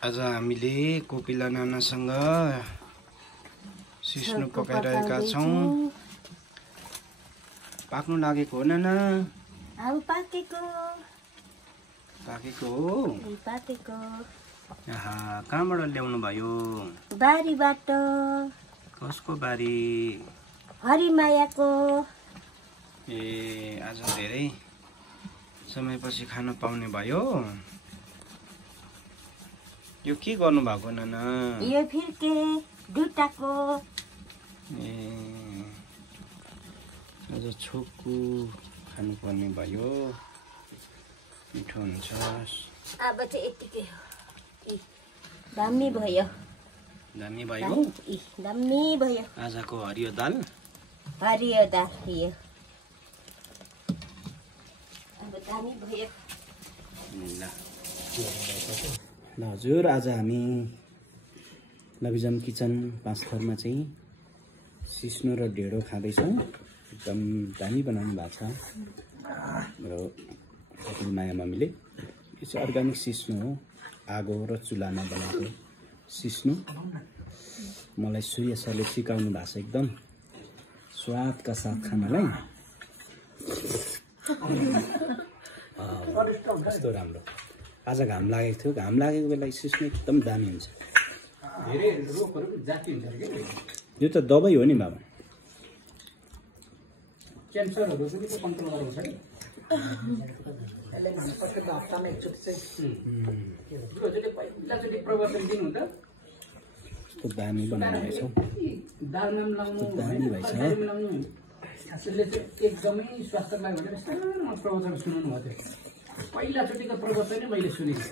आज हामीले कोपिला नानासँग सिस्नो पकाइरहेका छौं। पाक्नु लागेको हो नाना? अब पाकेको हो। आहा, कहाँबाट ल्याउनु भयो? बारीबाट। कसको बारी? हरिमायाको। ए, आज धेरै समयपछि खान पाउने भयो। यो के गर्नु भएको नाना? यो फिर्के दुटाको। ए, आज छोकु खानु पर्ने भयो। मिठो हुन्छ। अब चाहिँ यतिकै हो। दामी भयो। दामी भयो? दामी भयो। आजको हरियो दाल? हरियो दाल यो। अब दामी भयो। ल हजुर, आज हामी लभिजम किचन 5 थरमा चाहिँ सिस्नो र ढेँडो खाँदैछौँ। एकदम दामी बनाउनु भएको छ हाम्रो कपिल माया मम्मीले। यो चाहिँ अर्ग्यानिक सिस्नो हो, आगो र चुल्हामा बनाएको सिस्नो। मलाई सूर्य सरले सिकाउनु भएको छ एकदम स्वादका साथ खानलाई। कस्तो राम्रो। आज घाम लागेको थियो, घाम लागेको बेला सिस्नो एकदम दामी हुन्छ। धेरै रोगहरु जाति हुन्छ के? यो त दबाई हो नि बाबा। क्यान्सरहरु पनि त कन्ट्रोल गराउँछ नि। अहिले हामी प्रत्येक हप्तामा एकचोटि चाहिँ पहिलाचोटि प्रवर्तन दिनु त कस्तो दामी बनाउनु रहेछ। दालमा लाउनु, दामी भएछ। त्यसले चाहिँ एकदमै स्वास्थ्यको लागि भनेर सानो प्रवचन सुनाउनु भएको थियो। पहिलाचोटिको प्रवचन नै मैले सुनेको।